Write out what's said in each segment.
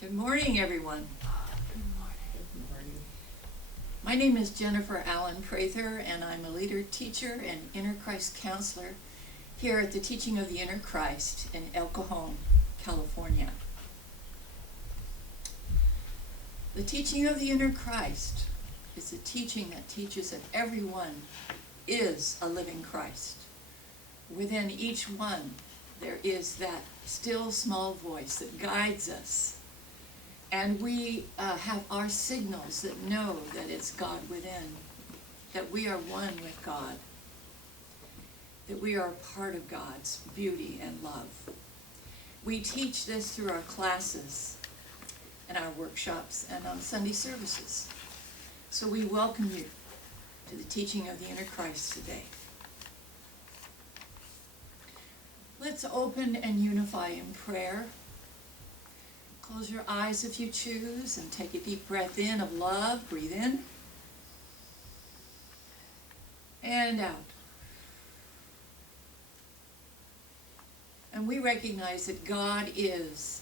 Good morning, everyone. Good morning. My name is Jennifer Allen Prather, and I'm a leader, teacher, and Inner Christ counselor here at the Teaching of the Inner Christ in El Cajon, California. The Teaching of the Inner Christ is a teaching that teaches that everyone is a living Christ. Within each one, there is that still small voice that guides us. And we have our signals that know that it's God within, that we are one with God, that we are a part of God's beauty and love. We teach this through our classes and our workshops and on Sunday services. So we welcome you to the Teaching of the Inner Christ today. Let's open and unify in prayer. Close your eyes if you choose and take a deep breath in of love. Breathe in and out. And we recognize that God is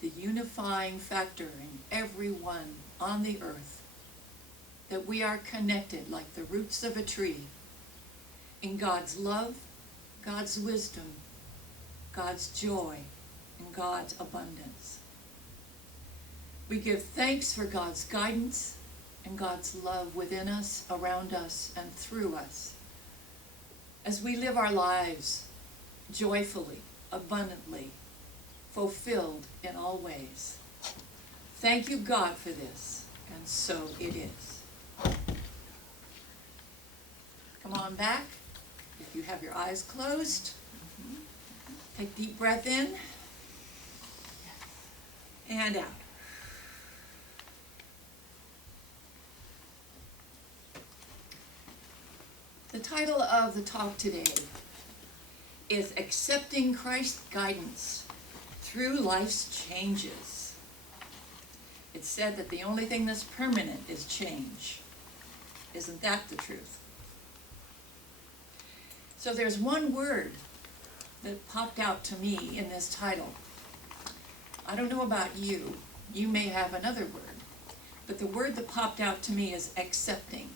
the unifying factor in everyone on the earth, that we are connected like the roots of a tree in God's love, God's wisdom, God's joy, and God's abundance. We give thanks for God's guidance and God's love within us, around us, and through us as we live our lives joyfully, abundantly, fulfilled in all ways. Thank you, God, for this, and so it is. Come on back. If you have your eyes closed, take a deep breath in and out. The title of the talk today is Accepting Christ's Guidance Through Life's Changes. It's said that the only thing that's permanent is change. Isn't that the truth? So there's one word that popped out to me in this title. I don't know about you. You may have another word. But the word that popped out to me is accepting.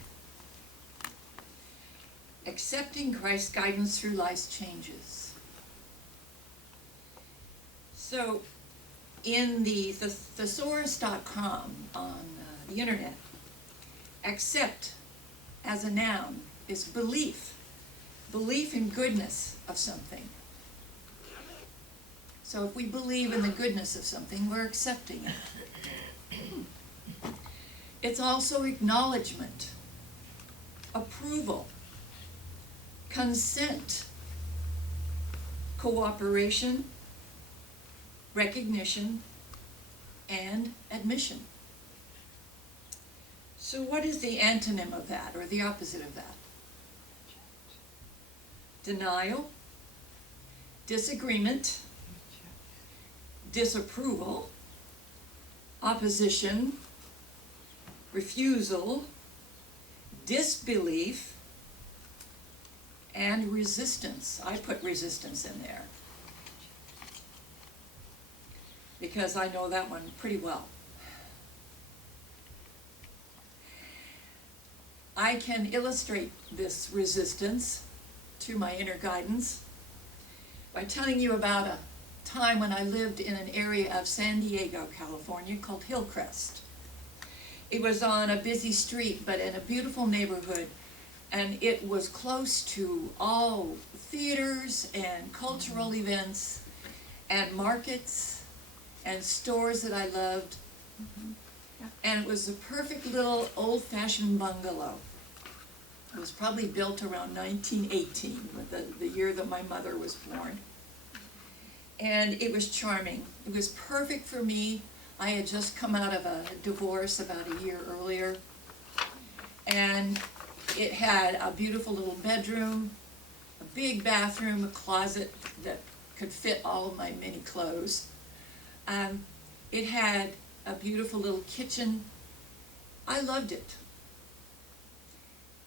Accepting Christ's guidance through life's changes. So, in the thesaurus.com on the internet, accept as a noun is belief. Belief in goodness of something. So if we believe in the goodness of something, we're accepting it. It's also acknowledgement, approval, consent, cooperation, recognition, and admission. So what is the antonym of that, or the opposite of that? Denial, disagreement, disapproval, opposition, refusal, disbelief, and resistance. I put resistance in there because I know that one pretty well. I can illustrate this resistance to my inner guidance by telling you about a time when I lived in an area of San Diego, California called Hillcrest. It was on a busy street but in a beautiful neighborhood, and it was close to all theaters and cultural events and markets and stores that I loved. And it was a perfect little old-fashioned bungalow. It was probably built around 1918, the year that my mother was born. And it was charming. It was perfect for me. I had just come out of a divorce about a year earlier. And it had a beautiful little bedroom, a big bathroom, a closet that could fit all of my many clothes. It had a beautiful little kitchen. I loved it.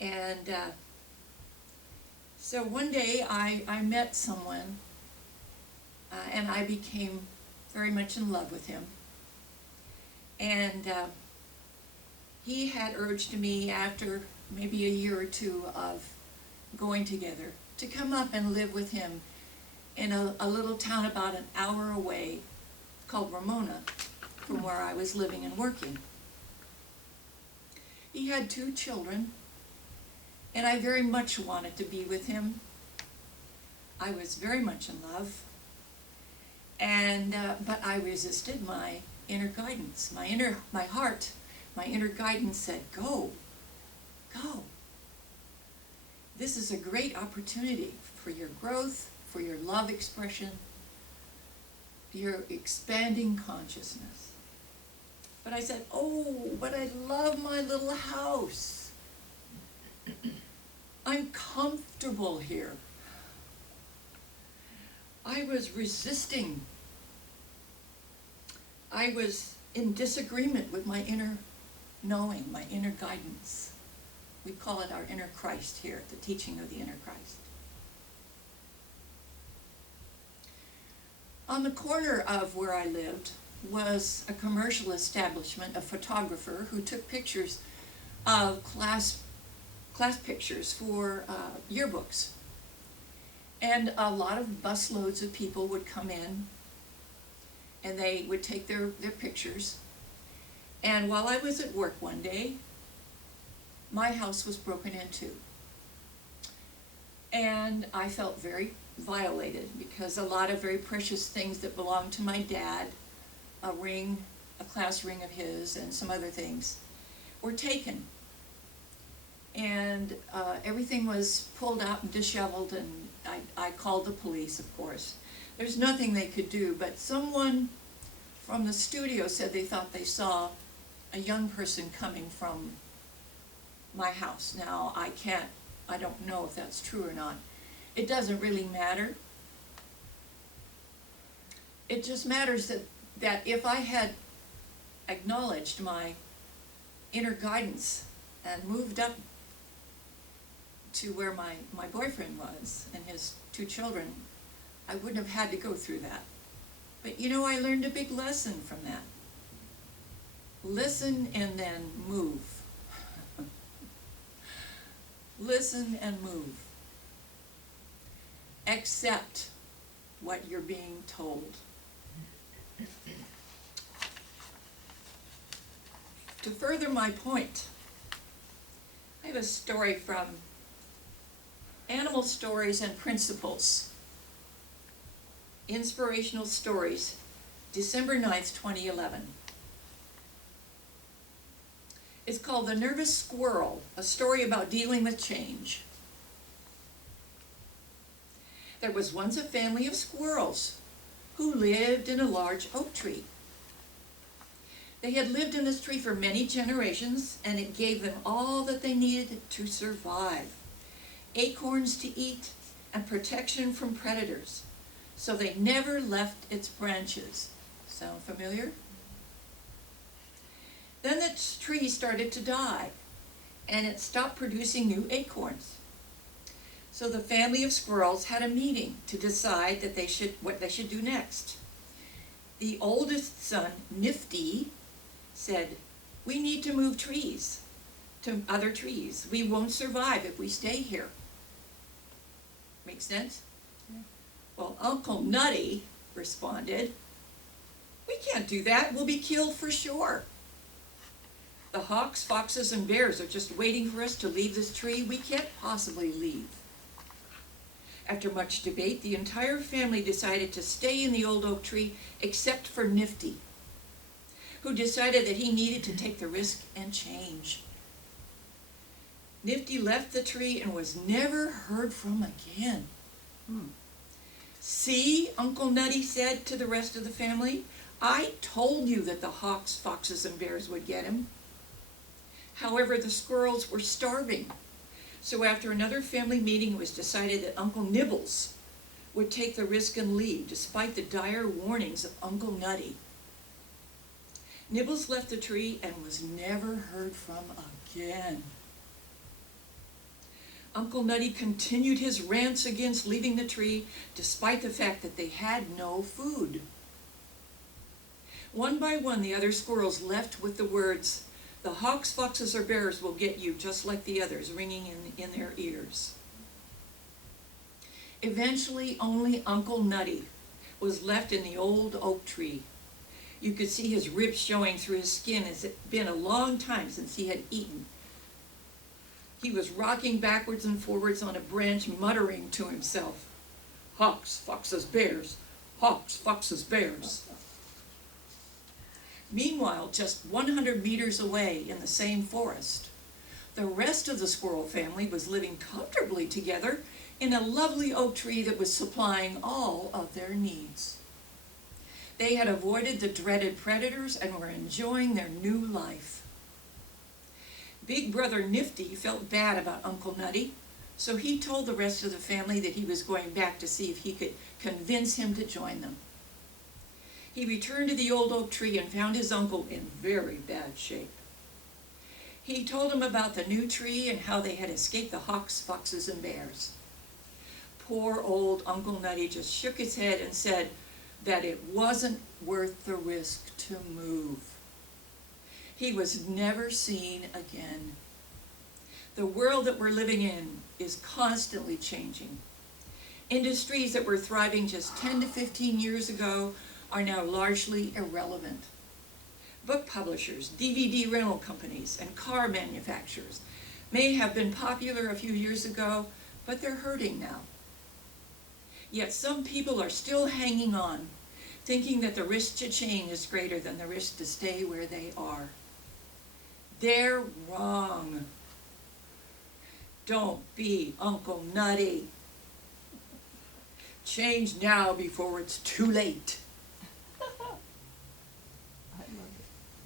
And so one day I met someone and I became very much in love with him. And he had urged me after maybe a year or two of going together to come up and live with him in a little town about an hour away called Ramona from where I was living and working. He had 2 children, and I very much wanted to be with him. I was very much in love, and but I resisted my inner guidance. My inner guidance said, go, go. This is a great opportunity for your growth, for your love expression, your expanding consciousness. But I said, oh, but I love my little house. I'm comfortable here. I was resisting. I was in disagreement with my inner knowing, my inner guidance. We call it our inner Christ here, the teaching of the inner Christ. On the corner of where I lived was a commercial establishment, a photographer who took pictures of class pictures for yearbooks. And a lot of busloads of people would come in and they would take their pictures. And while I was at work one day, my house was broken into. And I felt very violated because a lot of very precious things that belonged to my dad, a ring, a class ring of his, and some other things, were taken. And everything was pulled out and disheveled, and I called the police, of course. There's nothing they could do, but someone from the studio said they thought they saw a young person coming from my house. Now, I don't know if that's true or not. It doesn't really matter. It just matters that if I had acknowledged my inner guidance and moved up to where my boyfriend was and his 2 children, I wouldn't have had to go through that. But you know, I learned a big lesson from that. Listen and then move. Listen and move. Accept what you're being told. To further my point, I have a story from Animal Stories and Principles. Inspirational Stories, December 9th, 2011. It's called The Nervous Squirrel, a story about dealing with change. There was once a family of squirrels who lived in a large oak tree. They had lived in this tree for many generations, and it gave them all that they needed to survive. Acorns to eat and protection from predators, so they never left its branches. Sound familiar? Then the tree started to die, and it stopped producing new acorns. So the family of squirrels had a meeting to decide what they should do next. The oldest son, Nifty, said, "We need to move trees to other trees. We won't survive if we stay here." Make sense? Yeah. Well, Uncle Nutty responded, "We can't do that. We'll be killed for sure. The hawks, foxes, and bears are just waiting for us to leave this tree. We can't possibly leave." After much debate, the entire family decided to stay in the old oak tree except for Nifty, who decided that he needed to take the risk and change. Nifty left the tree and was never heard from again. "See," Uncle Nutty said to the rest of the family, "I told you that the hawks, foxes, and bears would get him." However, the squirrels were starving. So after another family meeting, it was decided that Uncle Nibbles would take the risk and leave, despite the dire warnings of Uncle Nutty. Nibbles left the tree and was never heard from again. Uncle Nutty continued his rants against leaving the tree, despite the fact that they had no food. One by one, the other squirrels left with the words, "The hawks, foxes, or bears will get you just like the others," ringing in their ears. Eventually, only Uncle Nutty was left in the old oak tree. You could see his ribs showing through his skin, as it had been a long time since he had eaten. He was rocking backwards and forwards on a branch, muttering to himself, "Hawks, foxes, bears, hawks, foxes, bears." Meanwhile, just 100 meters away in the same forest, the rest of the squirrel family was living comfortably together in a lovely oak tree that was supplying all of their needs. They had avoided the dreaded predators and were enjoying their new life. Big Brother Nifty felt bad about Uncle Nutty, so he told the rest of the family that he was going back to see if he could convince him to join them. He returned to the old oak tree and found his uncle in very bad shape. He told him about the new tree and how they had escaped the hawks, foxes, and bears. Poor old Uncle Nutty just shook his head and said that it wasn't worth the risk to move. He was never seen again. The world that we're living in is constantly changing. Industries that were thriving just 10 to 15 years ago are now largely irrelevant. Book publishers, DVD rental companies, and car manufacturers may have been popular a few years ago, but they're hurting now. Yet some people are still hanging on, thinking that the risk to change is greater than the risk to stay where they are. They're wrong. Don't be Uncle Nutty. Change now before it's too late.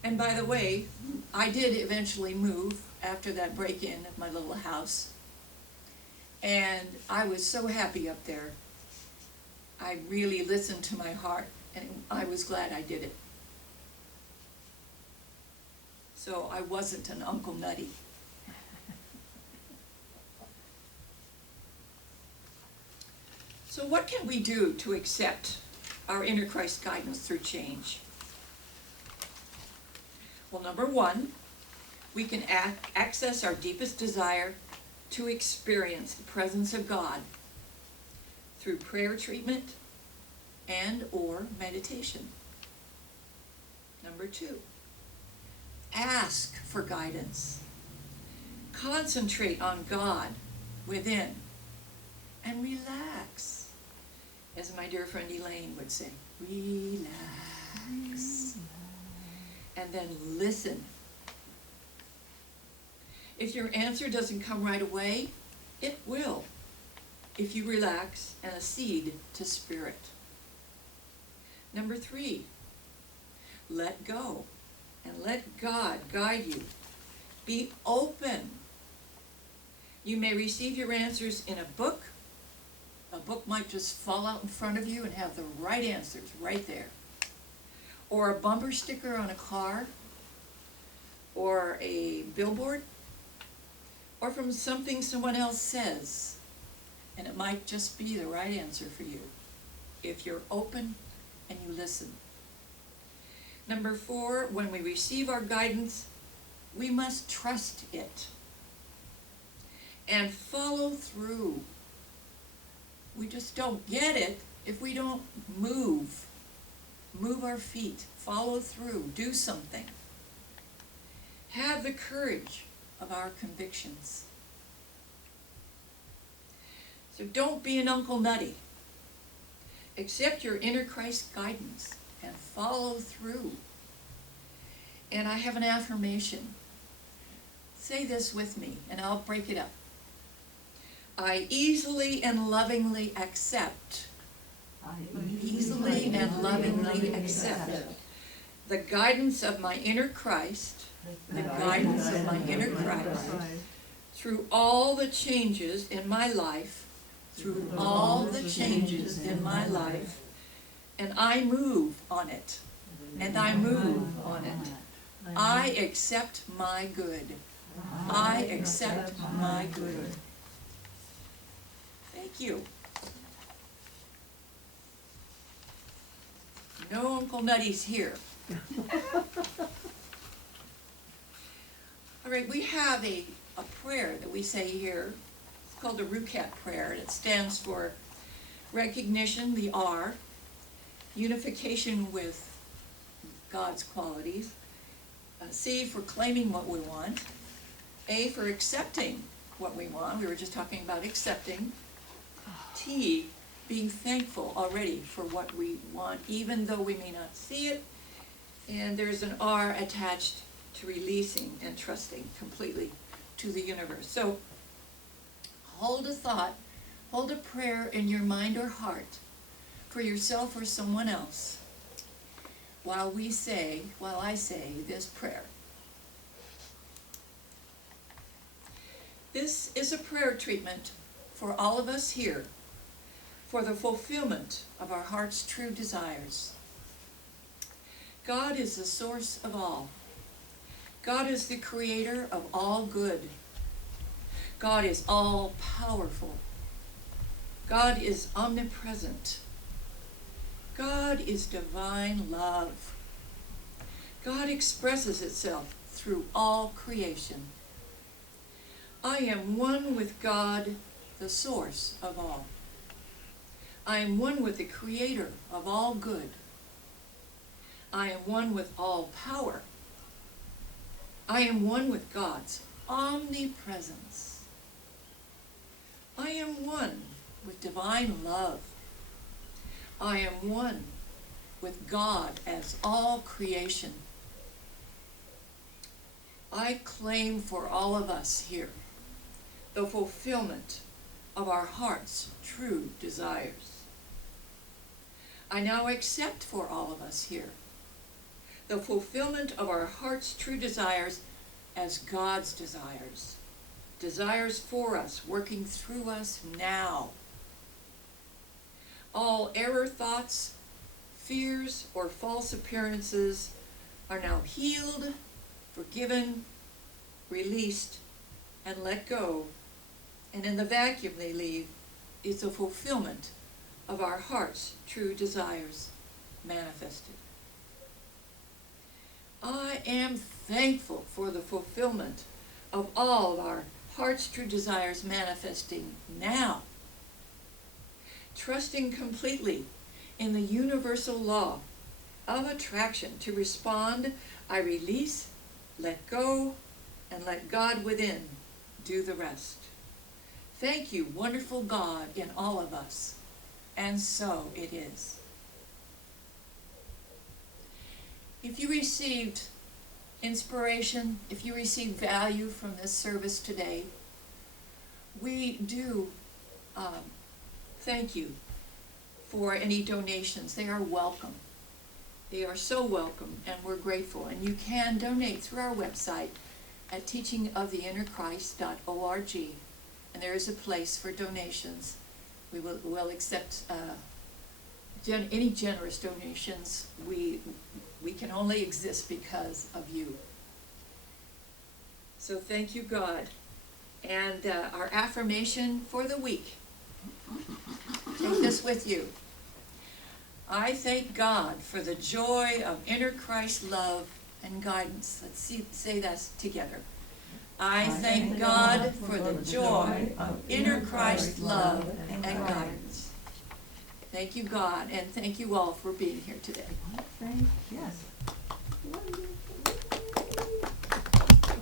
And by the way, I did eventually move after that break-in of my little house. And I was so happy up there. I really listened to my heart, and I was glad I did it. So I wasn't an Uncle Nutty. So what can we do to accept our inner Christ guidance through change? Well, number one, we can access our deepest desire to experience the presence of God through prayer treatment and or meditation. Number two, ask for guidance. Concentrate on God within and relax. As my dear friend Elaine would say, relax. And then listen. If your answer doesn't come right away, it will, if you relax and accede to Spirit. Number three, let go and let God guide you. Be open. You may receive your answers in a book. A book might just fall out in front of you and have the right answers right there. Or a bumper sticker on a car, or a billboard, or from something someone else says. And it might just be the right answer for you, if you're open and you listen. Number four, when we receive our guidance, we must trust it and follow through. We just don't get it if we don't move our feet, follow through, do something. Have the courage of our convictions. So don't be an Uncle Nutty. Accept your inner Christ guidance and follow through. And I have an affirmation. Say this with me, and I'll break it up. I easily and lovingly accept the guidance of my inner Christ, through all the changes in my life, and I move on it, I accept my good. Thank you. No Uncle Nutty's here, All right, we have a prayer that we say here. It's called the RUCAT prayer, and it stands for recognition, the R, unification with God's qualities, C for claiming what we want, A for accepting what we want. We were just talking about accepting. T, being thankful already for what we want, even though we may not see it. And there's an R attached to releasing and trusting completely to the universe. So hold a thought, hold a prayer in your mind or heart for yourself or someone else while I say this prayer. This is a prayer treatment for all of us here for the fulfillment of our heart's true desires. God is the source of all. God is the creator of all good. God is all powerful. God is omnipresent. God is divine love. God expresses itself through all creation. I am one with God, the source of all. I am one with the creator of all good. I am one with all power. I am one with God's omnipresence. I am one with divine love. I am one with God as all creation. I claim for all of us here the fulfillment of our heart's true desires. I now accept for all of us here the fulfillment of our heart's true desires as God's desires, desires for us, working through us now. All error thoughts, fears, or false appearances are now healed, forgiven, released, and let go, and in the vacuum they leave is the fulfillment of our heart's true desires manifested. I am thankful for the fulfillment of all of our heart's true desires manifesting now. Trusting completely in the universal law of attraction to respond, I release, let go, and let God within do the rest. Thank you, wonderful God in all of us. And so it is. If you received inspiration, if you received value from this service today, we do thank you for any donations. They are welcome. They are so welcome, and we're grateful. And you can donate through our website at teachingoftheinnerchrist.org, and there is a place for donations. We'll accept any generous donations. We can only exist because of you. So thank you, God. And our affirmation for the week. Take this with you. I thank God for the joy of inner Christ love and guidance. Let's say that together. I thank God for the joy of inner Christ love and guidance. Thank you, God, and thank you all for being here today. Yes.